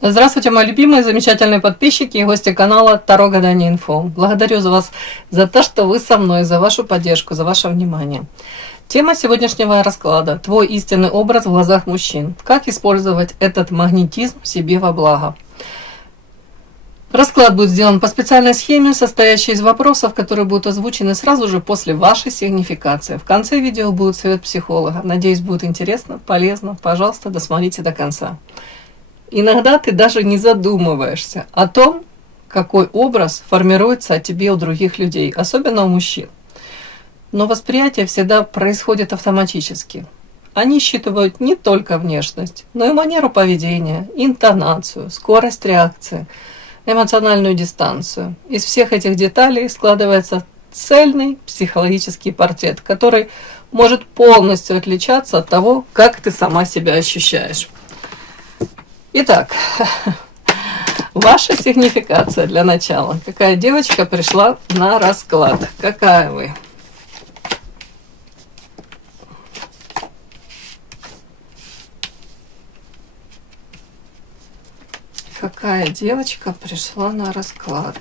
Здравствуйте, мои любимые, замечательные подписчики и гости канала Таро Гадание Инфо. Благодарю вас за то, что вы со мной, за вашу поддержку, за ваше внимание. Тема сегодняшнего расклада – твой истинный образ в глазах мужчин. Как использовать этот магнетизм себе во благо. Расклад будет сделан по специальной схеме, состоящей из вопросов, которые будут озвучены сразу же после вашей сигнификации. В конце видео будет совет психолога. Надеюсь, будет интересно, полезно. Пожалуйста, досмотрите до конца. Иногда ты даже не задумываешься о том, какой образ формируется о тебе у других людей, особенно у мужчин. Но восприятие всегда происходит автоматически. Они считывают не только внешность, но и манеру поведения, интонацию, скорость реакции, эмоциональную дистанцию. Из всех этих деталей складывается цельный психологический портрет, который может полностью отличаться от того, как ты сама себя ощущаешь. Итак, ваша сигнификация для начала. Какая девочка пришла на расклад? Какая вы? Какая девочка пришла на расклад?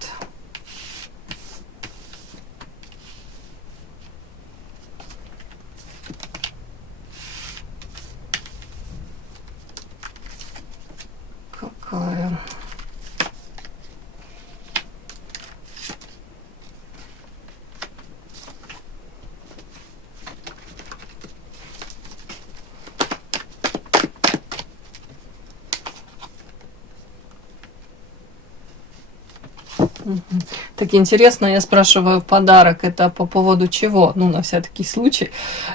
Какая? Так интересно, я спрашиваю, подарок это по поводу чего? Ну, на всякий случай.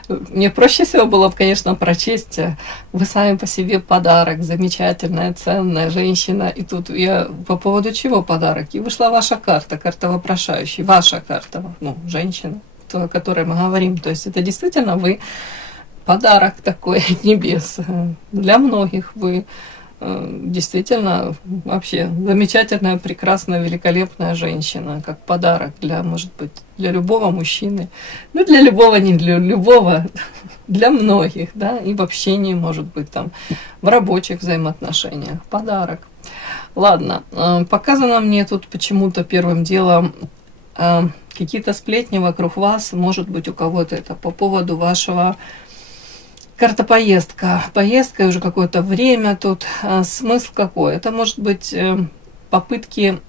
Мне проще всего было бы, конечно, прочесть: вы сами по себе подарок, замечательная, ценная женщина. И тут я по поводу чего подарок? И вышла ваша карта, карта вопрошающей, ваша карта, ну, женщина, о которой мы говорим. То есть это действительно вы подарок такой от небес. Для многих вы действительно вообще замечательная, прекрасная, великолепная женщина, как подарок для, может быть, для любого мужчины, ну для любого, не для любого, для многих, да, и в общении, может быть, там, в рабочих взаимоотношениях, подарок. Ладно, показано мне тут почему-то первым делом какие-то сплетни вокруг вас, может быть, у кого-то это по поводу вашего. Карта поездка. Поездка уже какое-то время тут. Смысл какой? Это может быть попытки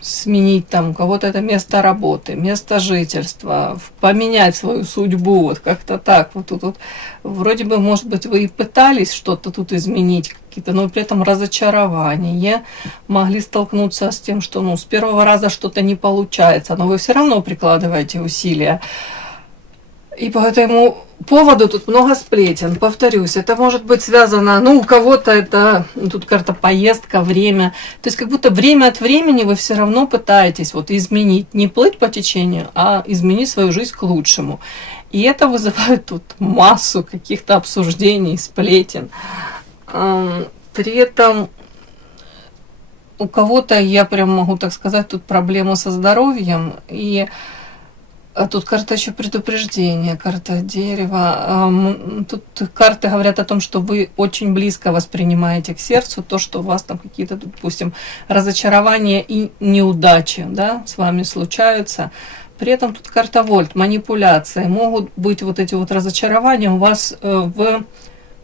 сменить там у кого-то это место работы, место жительства, поменять свою судьбу, вот как-то так. Вот тут вот, вроде бы, может быть, вы и пытались что-то тут изменить, какие-то, но при этом разочарование, могли столкнуться с тем, что ну, с первого раза что-то не получается, но вы все равно прикладываете усилия. И по этому поводу тут много сплетен. Повторюсь, это может быть связано, ну, у кого-то это, тут карта поездка, время. То есть как будто время от времени вы все равно пытаетесь вот изменить, не плыть по течению, а изменить свою жизнь к лучшему. И это вызывает тут массу каких-то обсуждений, сплетен. При этом у кого-то, я прям могу так сказать, тут проблемы со здоровьем. И а тут карта еще предупреждения, карта дерева. Тут карты говорят о том, что вы очень близко воспринимаете к сердцу то, что у вас там какие-то, допустим, разочарования и неудачи, да, с вами случаются. При этом тут карта вольт, манипуляции. Могут быть вот эти вот разочарования у вас в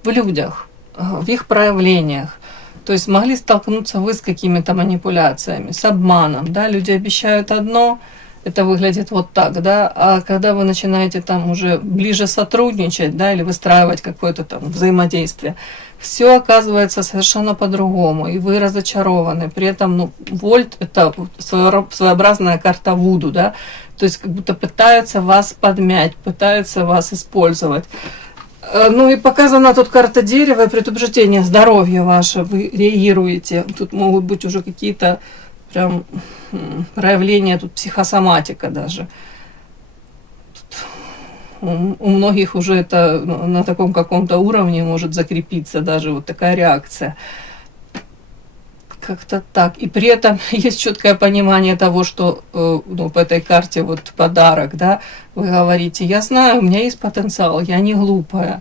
людях, в их проявлениях. То есть могли столкнуться вы с какими-то манипуляциями, с обманом, да, люди обещают одно, это выглядит вот так, да, а когда вы начинаете там уже ближе сотрудничать, да, или выстраивать какое-то там взаимодействие, все оказывается совершенно по-другому, и вы разочарованы. При этом, ну, вольт это своеобразная карта вуду, да, то есть как будто пытаются вас подмять, пытаются вас использовать. Ну и показана тут карта дерева и предупреждение здоровья ваше, вы реагируете, тут могут быть уже какие-то прям проявление, тут психосоматика даже. Тут у многих уже это на таком каком-то уровне может закрепиться даже вот такая реакция. Как-то так. И при этом есть четкое понимание того, что ну, по этой карте вот подарок, да, вы говорите, я знаю, у меня есть потенциал, я не глупая.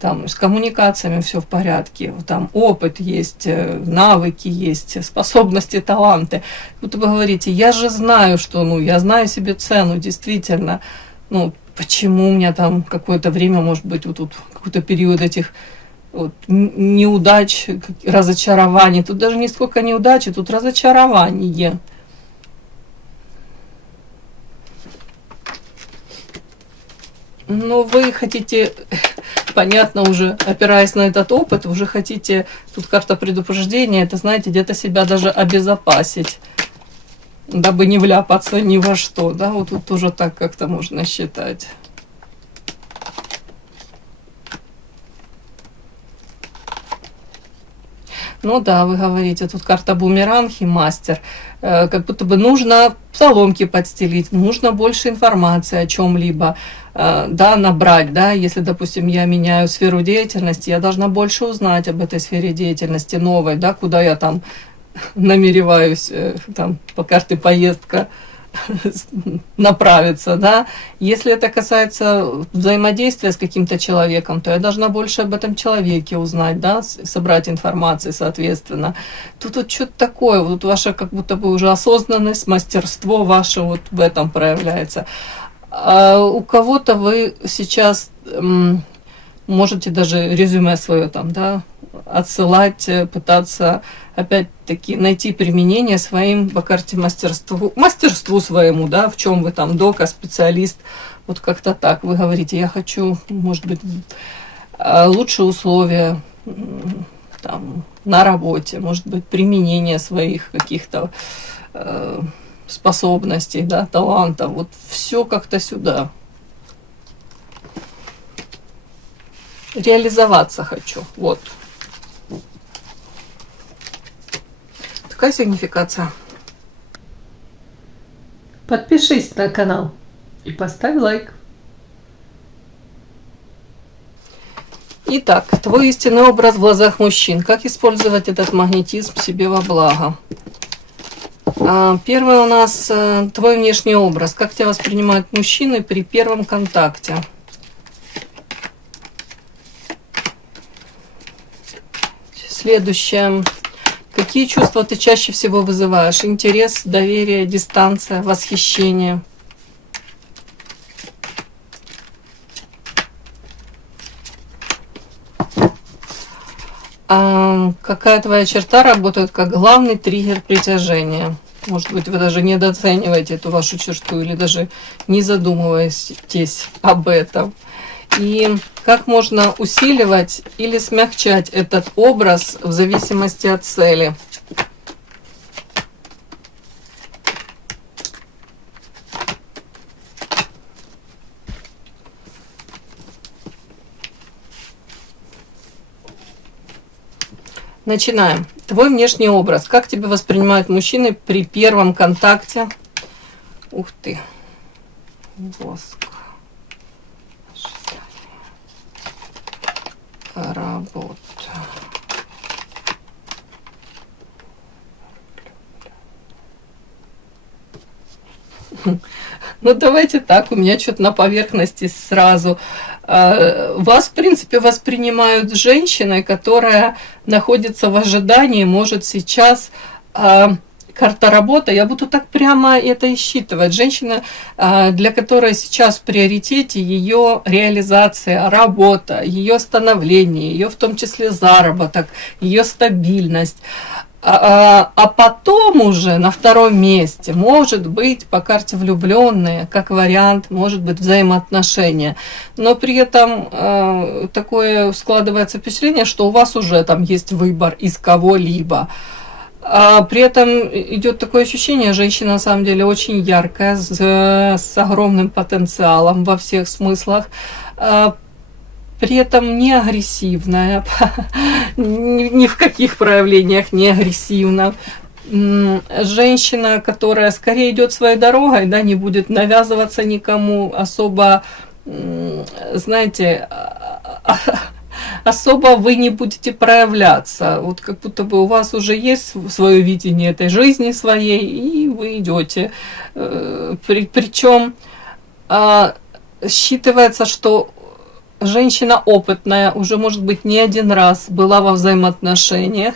там с коммуникациями все в порядке, там опыт есть, навыки есть, способности, таланты. Вот вы говорите, я же знаю, что, ну, я знаю себе цену, действительно, ну, почему у меня там какое-то время, может быть, вот тут какой-то период этих вот, неудач, разочарований. Тут даже не сколько неудачи, тут разочарование. Но вы хотите, понятно уже, опираясь на этот опыт, уже хотите, тут карта предупреждения, это, знаете, где-то себя даже обезопасить, дабы не вляпаться ни во что, да, вот тут тоже так как-то можно считать. Ну да, вы говорите, тут карта бумеранг и мастер. Как будто бы нужно соломки подстелить, нужно больше информации о чем-либо, да, набрать, да, если, допустим, я меняю сферу деятельности, я должна больше узнать об этой сфере деятельности новой, да, куда я там намереваюсь, там, по карте поездка, направиться, да. Если это касается взаимодействия с каким-то человеком, то я должна больше об этом человеке узнать, да, собрать информацию, соответственно. Тут вот что-то такое, вот ваша как будто бы уже осознанность, мастерство ваше вот в этом проявляется. А у кого-то вы сейчас можете даже резюме свое там, да, отсылать, пытаться опять-таки найти применение своим по карте мастерству своему, да, в чем вы там дока, специалист, вот как-то так. Вы говорите, я хочу, может быть, лучшие условия там, на работе, может быть, применение своих каких-то способностей, да, талантов, вот все как-то сюда. Реализоваться хочу, вот. Такая сигнификация. Подпишись на канал и поставь лайк. Итак, твой истинный образ в глазах мужчин. Как использовать этот магнетизм себе во благо? Первое у нас твой внешний образ. Как тебя воспринимают мужчины при первом контакте? Следующее. Какие чувства ты чаще всего вызываешь? Интерес, доверие, дистанция, восхищение. Какая твоя черта работает как главный триггер притяжения? Может быть, вы даже недооцениваете эту вашу черту или даже не задумываетесь об этом. И как можно усиливать или смягчать этот образ в зависимости от цели? Начинаем. Твой внешний образ. Как тебя воспринимают мужчины при первом контакте? Ух ты. Воск. Работа. Ну, давайте так, у меня что-то на поверхности сразу. Вас, в принципе, воспринимают женщиной, которая находится в ожидании, может сейчас... Карта работы, я буду так прямо это и считывать. Женщина, для которой сейчас в приоритете ее реализация, работа, ее становление, ее в том числе заработок, ее стабильность. А потом уже на втором месте может быть по карте влюбленные, как вариант, может быть взаимоотношения. Но при этом такое складывается впечатление, что у вас уже там есть выбор из кого-либо. А при этом идет такое ощущение, женщина на самом деле очень яркая, с огромным потенциалом во всех смыслах, при этом не агрессивная, ни в каких проявлениях не агрессивна. Женщина, которая скорее идет своей дорогой, да, не будет навязываться никому, особо, знаете, особо вы не будете проявляться. Вот как будто бы у вас уже есть свое видение этой жизни своей, и вы идете. Причем считывается, что женщина опытная, уже, может быть, не один раз была во взаимоотношениях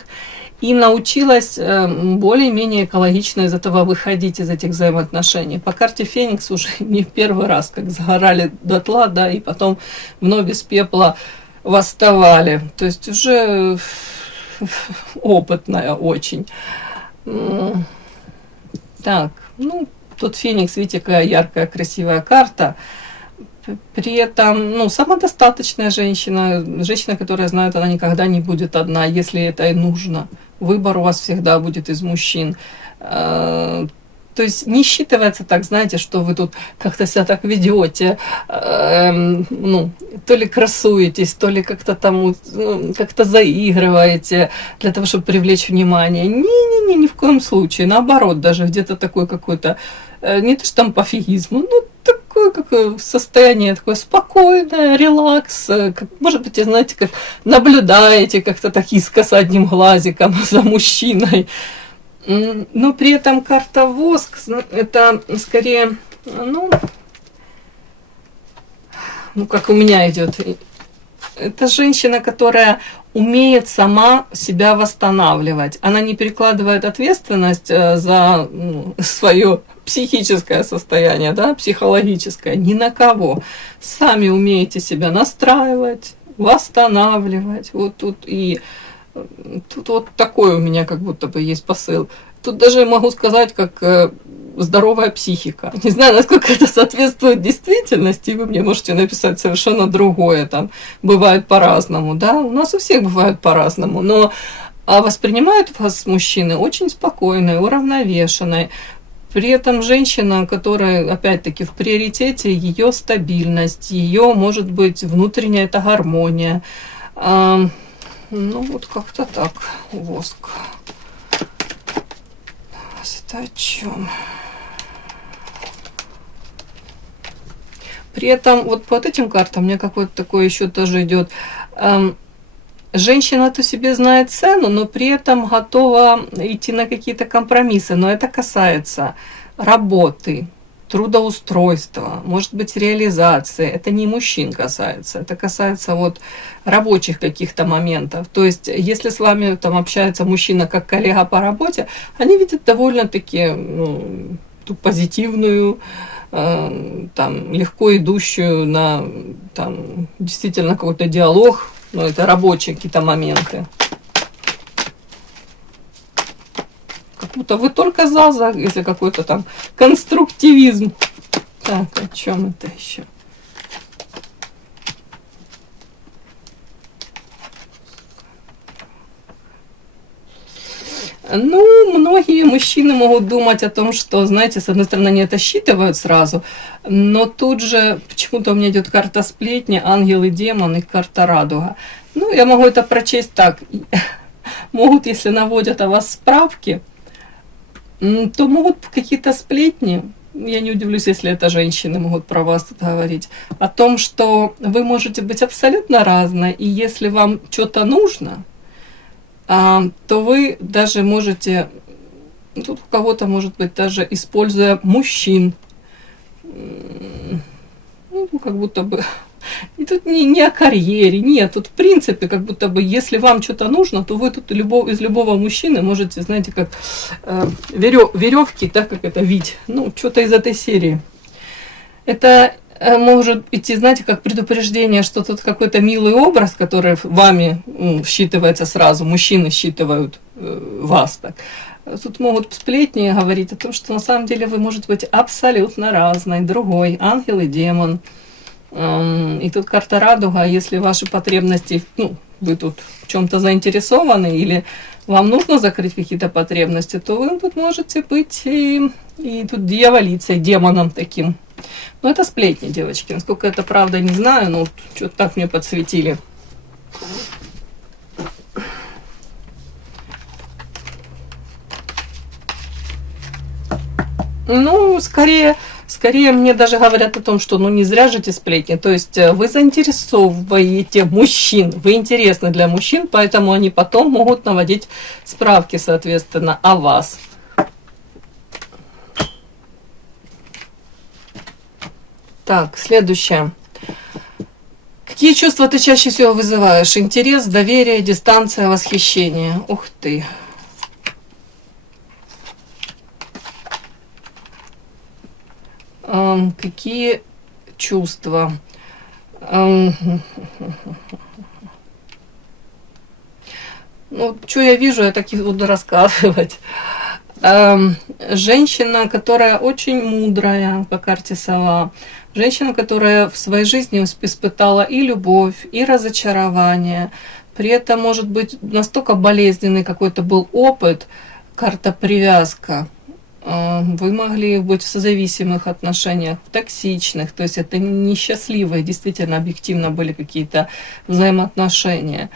и научилась более-менее экологично из этого выходить, из этих взаимоотношений. По карте Феникс уже не в первый раз, как сгорали дотла, да, и потом вновь из пепла восставали. То есть уже опытная очень. Так, ну, тут Феникс, видите, какая яркая, красивая карта. При этом, ну, самодостаточная женщина, женщина, которая знает, она никогда не будет одна, если это и нужно. Выбор у вас всегда будет из мужчин. То есть не считывается так, знаете, что вы тут как-то себя так ведете, ну, то ли красуетесь, то ли как-то там как-то заигрываете для того, чтобы привлечь внимание. Не-не-не, ни в коем случае. Наоборот, даже где-то такой какой-то, не то что там пофигизм, ну, такое какое состояние такое спокойное, релакс. Как, может быть, знаете, как наблюдаете как-то так искоса одним глазиком за мужчиной. Но при этом карта воск, это скорее, ну как у меня идет, это женщина, которая умеет сама себя восстанавливать. Она не перекладывает ответственность за свое психическое состояние, да, психологическое, ни на кого. Сами умеете себя настраивать, восстанавливать. Вот тут и тут вот такой у меня как будто бы есть посыл. Тут даже могу сказать, как здоровая психика. Не знаю, насколько это соответствует действительности, вы мне можете написать совершенно другое. Там бывает по-разному, да, у нас у всех бывает по-разному, но воспринимают вас мужчины очень спокойной, уравновешенной. При этом женщина, которая, опять-таки, в приоритете ее стабильность, ее, может быть, внутренняя эта гармония. Ну, вот как-то так, воск. Это о чем? При этом вот под этим картам у меня какой-то такой еще тоже идет. Женщина-то себе знает цену, но при этом готова идти на какие-то компромиссы. Но это касается работы, трудоустройства, может быть, реализации. Это не мужчин касается, это касается вот рабочих каких-то моментов. То есть, если с вами там общается мужчина как коллега по работе, они видят довольно-таки ту позитивную, там, легко идущую на там, действительно какой-то диалог, но это рабочие какие-то моменты. Как будто вы только за, если какой-то там конструктивизм. Так, о чем это еще? Ну, многие мужчины могут думать о том, что, знаете, с одной стороны, они это считывают сразу, но тут же почему-то у меня идет карта сплетни, ангел и демон и карта радуга. Ну, я могу это прочесть так. Могут, если наводят о вас справки, то могут какие-то сплетни, я не удивлюсь, если это женщины могут про вас тут говорить, о том, что вы можете быть абсолютно разной, и если вам что-то нужно, то вы даже можете, тут у кого-то, может быть, даже используя мужчин, ну, как будто бы, и тут не о карьере, нет, тут в принципе, как будто бы, если вам что-то нужно, то вы тут из любого мужчины можете, знаете, как веревки, так как это вить, ну, что-то из этой серии. Это может идти, знаете, как предупреждение, что тут какой-то милый образ, который вами считывается сразу, мужчины считывают вас так. Тут могут сплетни говорить о том, что на самом деле вы можете быть абсолютно разной, другой, ангел и демон. И тут карта радуга, если ваши потребности, ну, вы тут в чем-то заинтересованы или вам нужно закрыть какие-то потребности, то вы тут можете быть и тут дьяволицей, демоном таким. Но это сплетни, девочки. Насколько это правда, не знаю, но что-то так мне подсветили. Ну, скорее мне даже говорят о том, что ну не зря же эти сплетни. То есть вы заинтересовываете мужчин, вы интересны для мужчин, поэтому они потом могут наводить справки, соответственно, о вас. Так, следующее. Какие чувства ты чаще всего вызываешь? Интерес, доверие, дистанция, восхищение. Ух ты. Какие чувства? Ну, что я вижу, я так и буду рассказывать. Женщина, которая очень мудрая по карте Сова. Женщина, которая в своей жизни испытала и любовь, и разочарование. При этом, может быть, настолько болезненный какой-то был опыт, карта привязка. Вы могли быть в созависимых отношениях, в токсичных, то есть это несчастливые, действительно, объективно были какие-то взаимоотношения.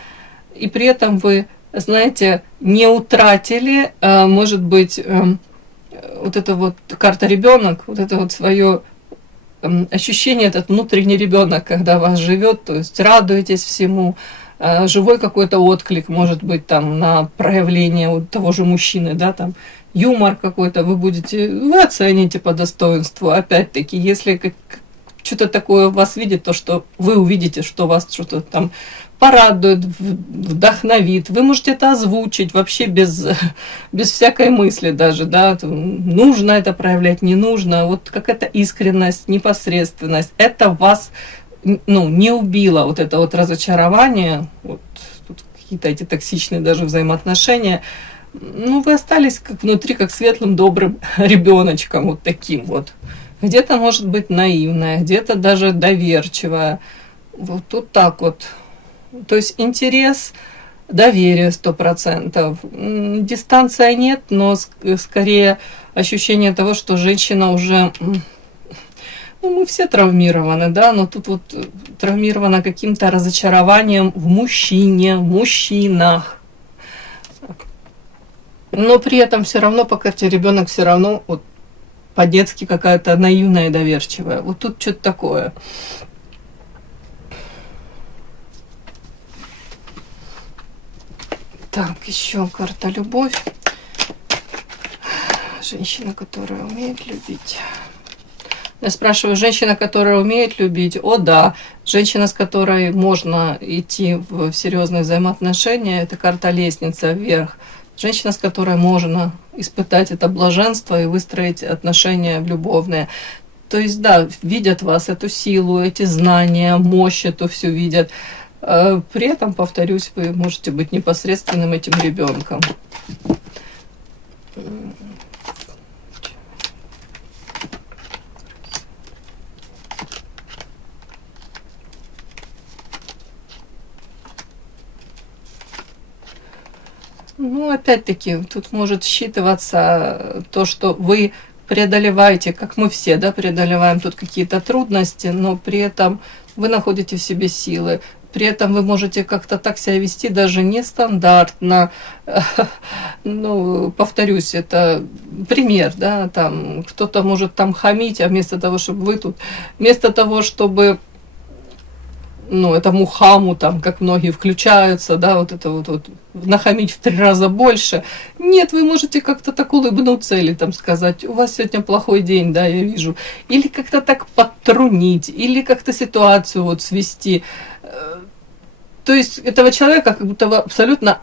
И при этом вы, знаете, не утратили, может быть, вот это вот карта ребенок, вот это вот свое ощущение, этот внутренний ребенок, когда вас живет, то есть радуетесь всему, живой какой-то отклик, может быть, там на проявление вот того же мужчины, да, там юмор какой-то, вы оцените по достоинству. Опять-таки, если что-то такое вас видит, то что вы увидите, что вас что-то там порадует, вдохновит. Вы можете это озвучить вообще без всякой мысли даже, да, нужно это проявлять, не нужно. Вот какая-то искренность, непосредственность, это вас, ну, не убило, вот это вот разочарование, вот тут какие-то эти токсичные даже взаимоотношения. Ну, вы остались как внутри, как светлым, добрым ребеночком, вот таким вот. Где-то, может быть, наивная, где-то даже доверчивая. Вот тут так вот. То есть интерес, доверие 100%. Дистанция нет, но скорее ощущение того, что женщина уже... Ну, мы все травмированы, да, но тут вот травмирована каким-то разочарованием в мужчине, в мужчинах. Но при этом все равно по карте ребенок все равно вот по-детски какая-то наивная и доверчивая. Вот тут что-то такое. Так, еще карта любовь. Женщина, которая умеет любить. Я спрашиваю, женщина, которая умеет любить? О, да. Женщина, с которой можно идти в серьезные взаимоотношения, это карта лестница вверх. Женщина, с которой можно испытать это блаженство и выстроить отношения любовные. То есть, да, видят вас, эту силу, эти знания, мощь эту всю видят. При этом, повторюсь, вы можете быть непосредственным этим ребенком. Ну, опять-таки, тут может считываться то, что вы преодолеваете, как мы все, да, преодолеваем тут какие-то трудности, но при этом вы находите в себе силы. При этом вы можете как-то так себя вести даже нестандартно. Ну, повторюсь, это пример, да, там кто-то может там хамить, а вместо того, чтобы вы тут, вместо того, чтобы, ну, этому хаму, там, как многие включаются, да, вот это вот нахамить в 3 раза больше. Нет, вы можете как-то так улыбнуться или там сказать, у вас сегодня плохой день, да, я вижу. Или как-то так подтрунить, или как-то ситуацию вот свести. То есть этого человека как будто вы абсолютно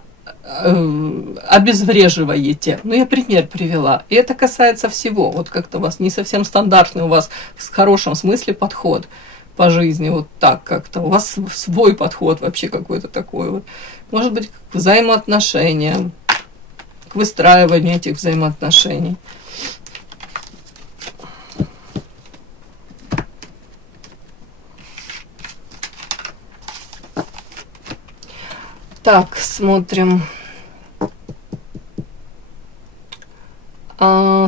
обезвреживаете. Ну, я пример привела. И это касается всего. Вот как-то у вас не совсем стандартный, у вас в хорошем смысле подход по жизни, вот так как-то. У вас свой подход вообще какой-то такой вот. Может быть, к взаимоотношениям, к выстраиванию этих взаимоотношений. Так, смотрим.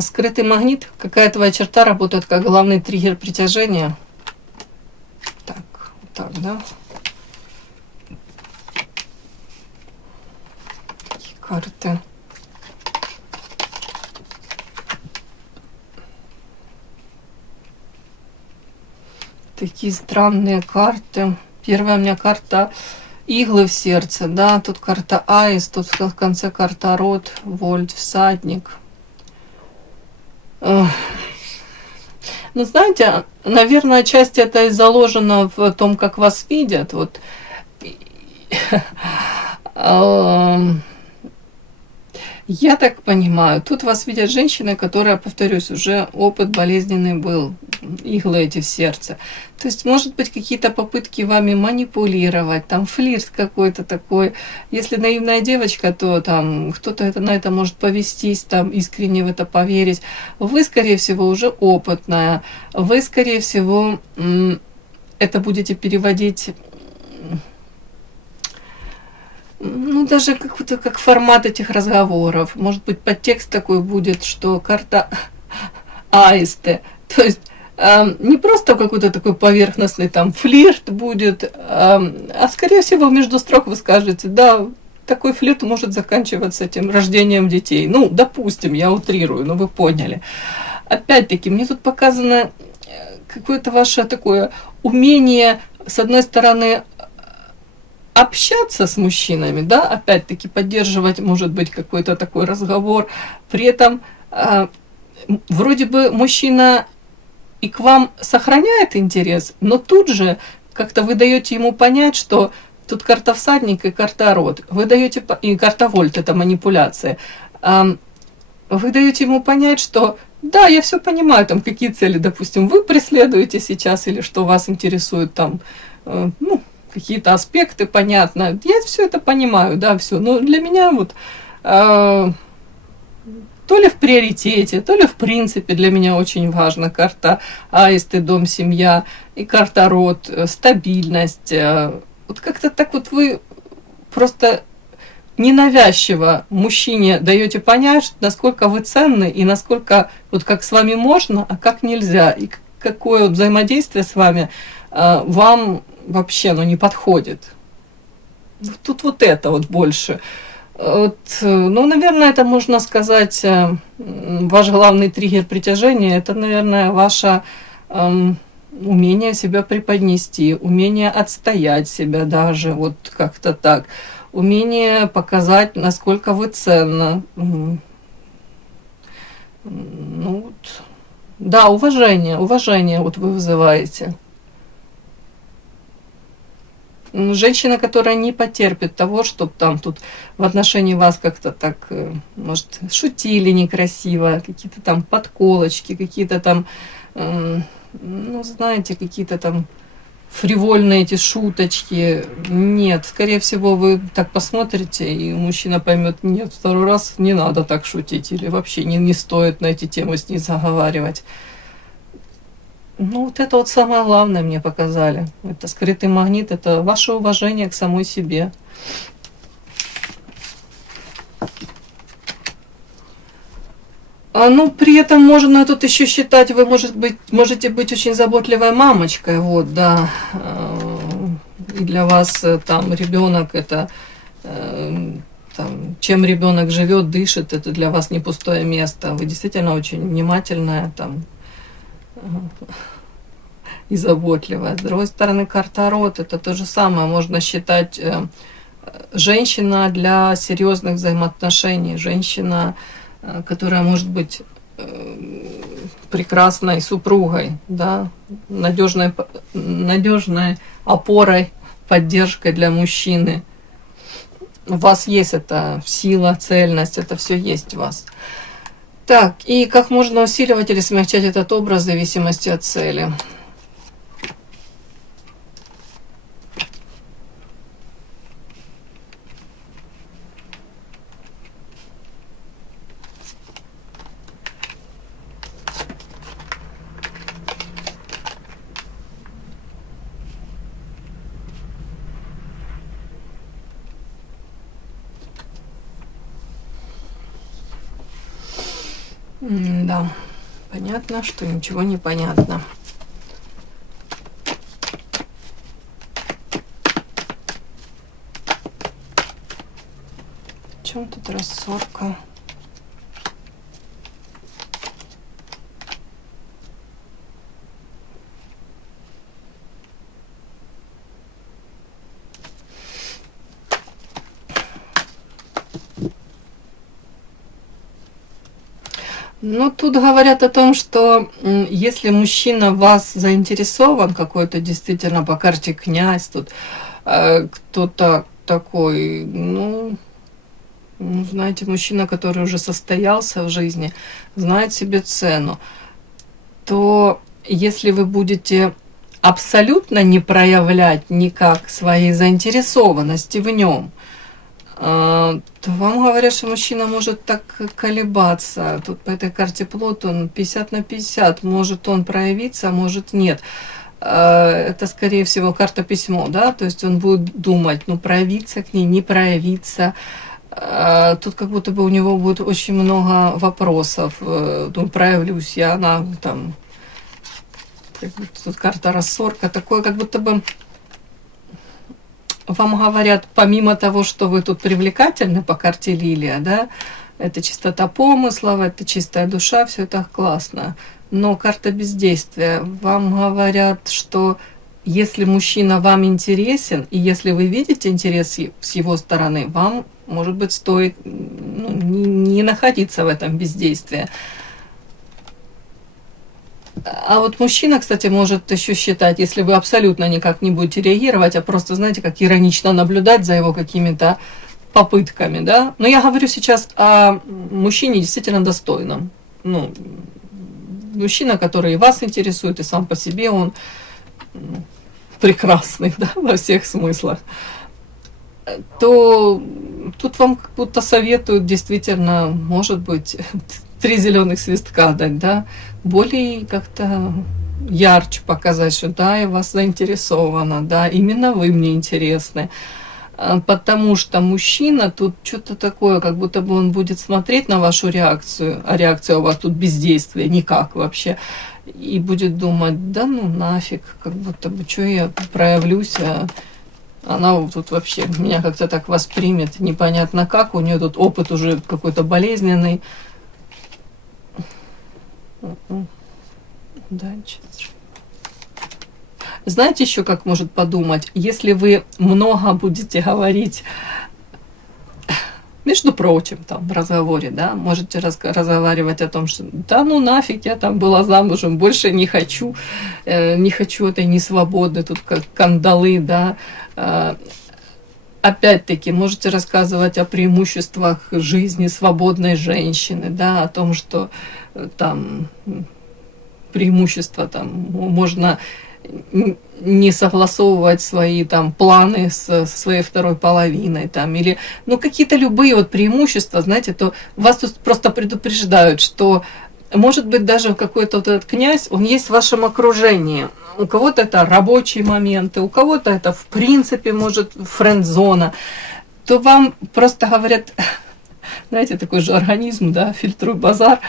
Скрытый магнит. Какая твоя черта работает как главный триггер притяжения? Так, вот так, да? Такие карты. Такие странные карты. Первая у меня карта иглы в сердце, да, тут карта аист, тут в конце карта род, вольт, всадник. Ну, Ну, знаете, наверное, часть это и заложена в том, как вас видят. Вот. Я так понимаю, тут вас видят женщины, которые, повторюсь, уже опыт болезненный был, иглы эти в сердце. То есть, может быть, какие-то попытки вами манипулировать, там флирт какой-то такой. Если наивная девочка, то там кто-то на это может повестись, там искренне в это поверить. Вы, скорее всего, уже опытная. Вы, скорее всего, это будете переводить, ну, даже как формат этих разговоров. Может быть, подтекст такой будет, что карта аисты. То есть не просто какой-то такой поверхностный там флирт будет, а скорее всего между строк вы скажете, да, такой флирт может заканчиваться этим рождением детей. Ну, допустим, я утрирую, но вы поняли. Опять-таки, мне тут показано какое-то ваше такое умение, с одной стороны, общаться с мужчинами, да, опять-таки поддерживать, может быть, какой-то такой разговор. При этом вроде бы мужчина и к вам сохраняет интерес, но тут же как-то вы даете ему понять, что тут карта всадник и карта род. Вы даете, и карта вольт, это манипуляция. Вы даете ему понять, что да, я все понимаю, там какие цели, допустим, вы преследуете сейчас, или что вас интересует там, ну, какие-то аспекты, понятно. Я все это понимаю, да, все. Но для меня вот то ли в приоритете, то ли в принципе для меня очень важна карта аисты, дом, семья, и карта род, стабильность. Вот как-то так вот вы просто ненавязчиво мужчине даете понять, насколько вы ценны и насколько вот как с вами можно, а как нельзя, и какое вот взаимодействие с вами вам вообще, ну, не подходит. Тут вот это вот больше. Вот, ну, наверное, это можно сказать, ваш главный триггер притяжения, это, наверное, ваше умение себя преподнести, умение отстоять себя даже, вот как-то так. Умение показать, насколько вы ценны. Ну, вот. Да, уважение вот вы вызываете. Женщина, которая не потерпит того, чтобы там тут в отношении вас как-то так, может, шутили некрасиво, какие-то там подколочки, какие-то там, ну, знаете, какие-то там фривольные эти шуточки. Нет, скорее всего, вы так посмотрите, и мужчина поймет, нет, второй раз не надо так шутить, или вообще не стоит на эти темы с ней заговаривать. Ну, вот это вот самое главное мне показали. Это скрытый магнит, это ваше уважение к самой себе. Ну, при этом можно тут еще считать, вы можете быть очень заботливой мамочкой, вот, да. И для вас там ребенок это, там, чем ребенок живет, дышит, это для вас не пустое место. Вы действительно очень внимательная, там, и заботливая. С другой стороны, карта род, это то же самое. Можно считать женщина для серьезных взаимоотношений, женщина, которая может быть прекрасной супругой, да, надежной опорой, поддержкой для мужчины. У вас есть эта сила, цельность, это все есть у вас. Так, и как можно усиливать или смягчать этот образ в зависимости от цели? Да, понятно, что ничего не понятно. В чем тут рассорка? Ну, тут говорят о том, что если мужчина в вас заинтересован, какой-то действительно по карте князь, тут кто-то такой, ну, знаете, мужчина, который уже состоялся в жизни, знает себе цену, то если вы будете абсолютно не проявлять никак своей заинтересованности в нем, то вам говорят, что мужчина может так колебаться. Тут по этой карте плод он 50 на 50. Может он проявиться, а может нет. Это, скорее всего, карта письмо, да? То есть он будет думать, ну, проявиться к ней, не проявиться. Тут как будто бы у него будет очень много вопросов. Ну, проявлюсь я, она там... Как будто тут карта рассорка. Такое, как будто бы... Вам говорят, помимо того, что вы тут привлекательны по карте Лилия, да, это чистота помыслов, это чистая душа, все это классно. Но карта бездействия. Вам говорят, что если мужчина вам интересен, и если вы видите интерес с его стороны, вам, может быть, стоит не находиться в этом бездействии. А вот мужчина, кстати, может еще считать, если вы абсолютно никак не будете реагировать, а просто, знаете, как иронично наблюдать за его какими-то попытками, да. Но я говорю сейчас о мужчине действительно достойном. Ну, мужчина, который и вас интересует, и сам по себе он прекрасный, да, во всех смыслах. То тут вам как будто советуют действительно, может быть, 3 зеленых свистка дать, да, более как-то ярче показать, что да, я вас заинтересована, да, именно вы мне интересны. Потому что мужчина тут что-то такое, как будто бы он будет смотреть на вашу реакцию, а реакция у вас тут бездействие, никак вообще, и будет думать, да ну нафиг, как будто бы, что я проявлюсь, а она тут вообще меня как-то так воспримет, непонятно как, у нее тут опыт уже какой-то болезненный. Дальше. Знаете еще, как может подумать, если вы много будете говорить, между прочим, там в разговоре, да, можете разговаривать о том, что да ну нафиг, я там была замужем, больше не хочу этой несвободы, тут как кандалы, да. Опять-таки, можете рассказывать о преимуществах жизни свободной женщины, да, о том, что там преимущества, там можно не согласовывать свои там планы со своей второй половиной, там, или, ну, какие-то любые вот преимущества, знаете, то вас тут просто предупреждают, что может быть даже какой-то вот этот князь, он есть в вашем окружении. У кого-то это рабочие моменты, у кого-то это в принципе может френд-зона. То вам просто говорят, знаете, такой же организм, да, фильтруй базар.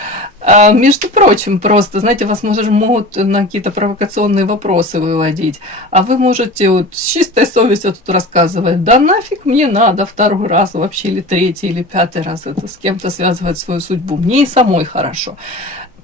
А, между прочим, просто, знаете, вас могут на какие-то провокационные вопросы выводить. А вы можете вот с чистой совестью тут рассказывать, да нафиг мне надо второй раз вообще, или третий, или 5-й раз это с кем-то связывать свою судьбу. Мне и самой хорошо.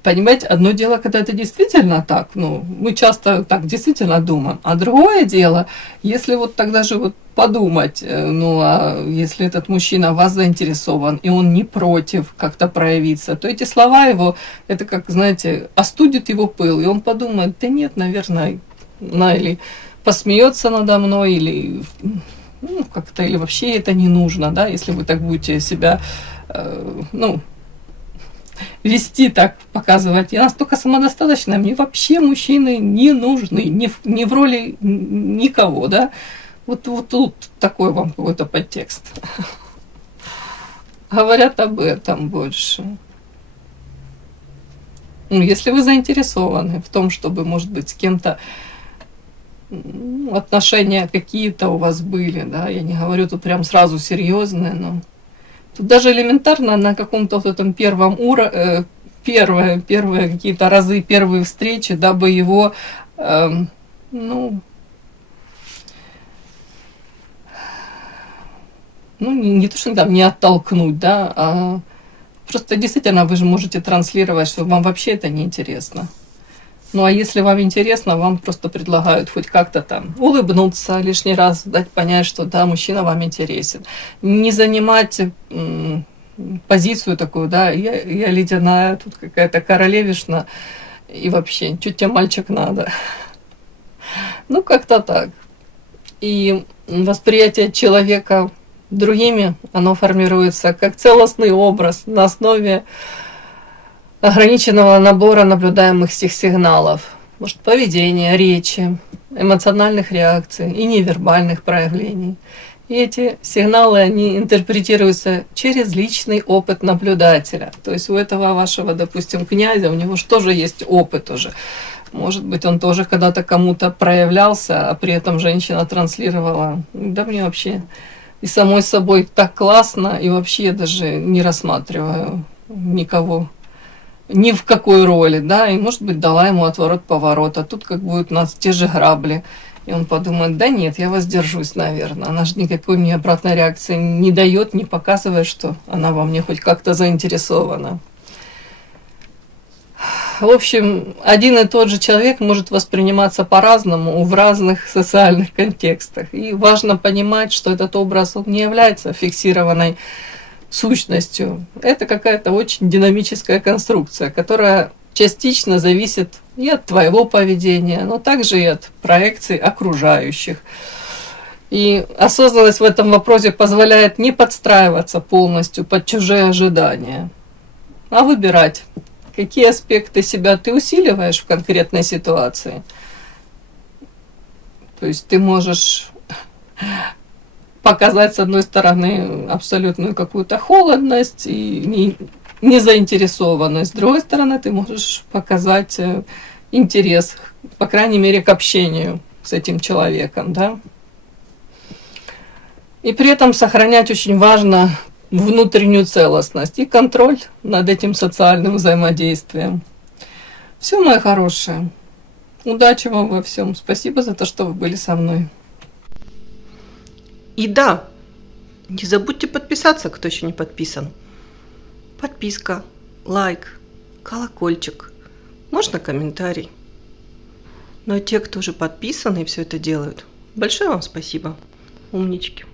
Понимаете, одно дело, когда это действительно так, ну, мы часто так действительно думаем, а другое дело, если вот тогда же вот подумать, ну, а если этот мужчина в вас заинтересован, и он не против как-то проявиться, то эти слова его, это как, знаете, остудит его пыл, и он подумает, да нет, наверное, или посмеется надо мной, или, ну, как-то, или вообще это не нужно, да, если вы так будете себя, ну, вести так, показывать. Я настолько самодостаточная, мне вообще мужчины не нужны, не в роли никого, да. Вот тут такой вам какой-то подтекст. Говорят об этом больше. Ну, если вы заинтересованы в том, чтобы, может быть, с кем-то отношения какие-то у вас были, да, я не говорю тут прям сразу серьезные, но тут даже элементарно на каком-то вот этом первом уровне, первые какие-то разы, первые встречи, дабы его, ну, не то, что там не оттолкнуть, да, а просто действительно вы же можете транслировать, что вам вообще это не интересно. Ну, а если вам интересно, вам просто предлагают хоть как-то там улыбнуться лишний раз, дать понять, что да, мужчина вам интересен. Не занимать позицию такую, да, я ледяная, тут какая-то королевишна, и вообще, чуть тебе мальчик надо. Ну, как-то так. И восприятие человека другими, оно формируется как целостный образ на основе ограниченного набора наблюдаемых сигналов. Может, поведения, речи, эмоциональных реакций и невербальных проявлений. И эти сигналы, они интерпретируются через личный опыт наблюдателя. То есть у этого вашего, допустим, князя, у него же тоже есть опыт уже. Может быть, он тоже когда-то кому-то проявлялся, а при этом женщина транслировала. Да мне вообще и самой собой так классно, и вообще я даже не рассматриваю никого ни в какой роли, да, и, может быть, дала ему отворот-поворот, а тут как будут у нас те же грабли. И он подумает, да нет, я воздержусь, наверное. Она же никакой мне обратной реакции не дает, не показывает, что она во мне хоть как-то заинтересована. В общем, один и тот же человек может восприниматься по-разному в разных социальных контекстах. И важно понимать, что этот образ он не является фиксированной сущностью. Это какая-то очень динамическая конструкция, которая частично зависит и от твоего поведения, но также и от проекций окружающих. И осознанность в этом вопросе позволяет не подстраиваться полностью под чужие ожидания, а выбирать, какие аспекты себя ты усиливаешь в конкретной ситуации. То есть ты можешь показать, с одной стороны, абсолютную какую-то холодность и незаинтересованность. С другой стороны, ты можешь показать интерес, по крайней мере, к общению с этим человеком, да. И при этом сохранять очень важно внутреннюю целостность и контроль над этим социальным взаимодействием. Все, мои хорошие. Удачи вам во всем. Спасибо за то, что вы были со мной. И да, не забудьте подписаться, кто еще не подписан. Подписка, лайк, колокольчик, можно комментарий. Но те, кто уже подписаны и все это делают, большое вам спасибо. Умнички.